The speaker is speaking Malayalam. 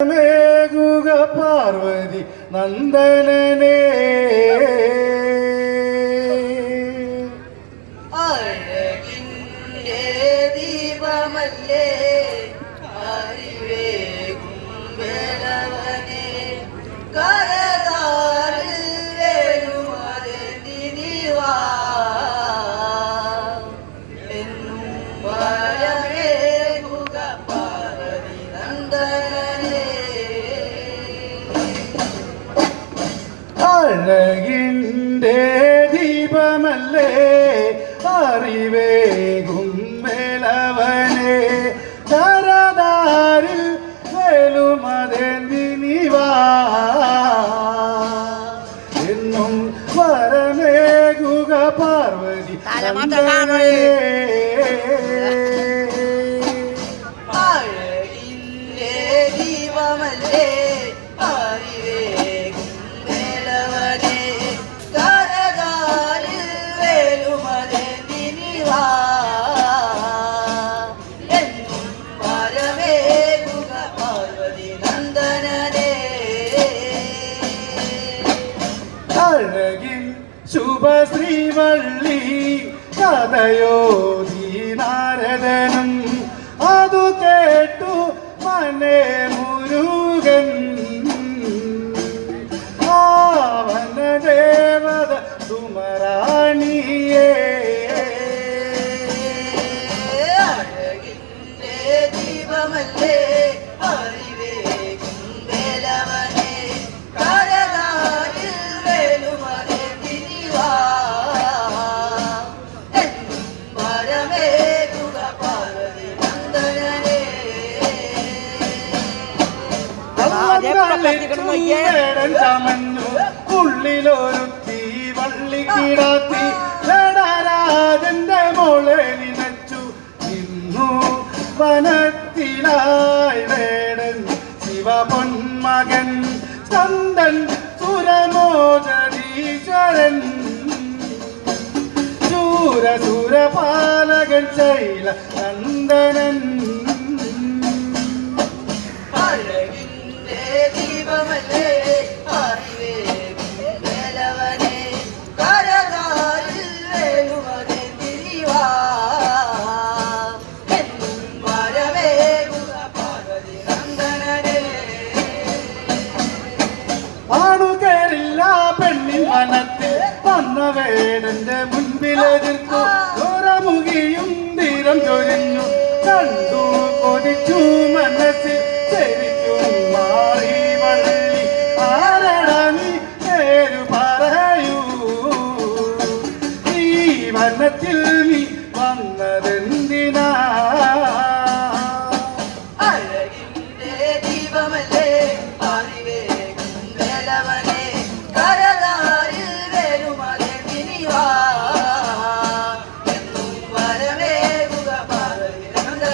മേഘുക പാർവതി നന്ദനനേ അഴകിൻ്റെ ദീപമല്ലേ അറിവേകും വേലവനെ കരതാരിൽ വേലുമതെന്തിനിവാ എന്നും വരമേകുക പാർവതി നന്ദനനേ അഴകിൻ്റെ ദീപമല്ലേ അറിവേകും വേലവനെ കരതാരിൽ വേലുമതെന്തിനിവാ എന്നും വരമേകുക പാർവതി നന്ദനനേ അഴകിൻ്റെ ദീപമല്ലേ അറിവേകും വേലവനെ കരതാരിൽ വേലുമതെന്തിനിവാ എന്നും വരമേകുക പാർവതി നന്ദനനേ അഴകിൻ ശുഭശ്രീവള്ളി കഥയോതി നാരദനും അതു കേട്ടു മനെ മുരുകൻ ആവന ദേവത സുമറാണിയേ അഴകിൻ്റെ ദീപമല്ലേ അറിവേകും വേലവനെ കരതാരിൽ വേലുമതെന്തിനിവാ എന്നും വരമേകുക പാർവതി നന്ദനനേ ചമഞ്ഞു ഉള്ളിലൊരു തീ വള്ളി കിടാത്തി ലടരാജന്റെ മോളെ നിനച്ചു ഇന്നു വനത്തിലായി വേടൻ ശിവപൊന്മകൻ സ്കന്ദൻ സുരമോചരീശ്വരൻ ശൂരസുരപാലകൻ ശൈല നന്ദനൻ അഴകിൻ്റെ ദീപമല്ലേ അറിവേകും വേലവനെ കരതാരിൽ വേലുമതെന്തിനിവാ എന്നും വരമേകുക പാർവതി നന്ദനനേ ആണുകേറില്ല പെണ്ണിൻ മനത്തിൽ വന്ന വേടന്റെ മുൻപിലെതിർത്തു ദൂരമുകിയും തീരം ചൊരിഞ്ഞു കണ്ടു കൊതിച്ചു മനസ്സിൽ ശരിക്കും മാറി വള്ളി ആരടാ നീ പേരു പറയൂ ഈ വനത്തിൽ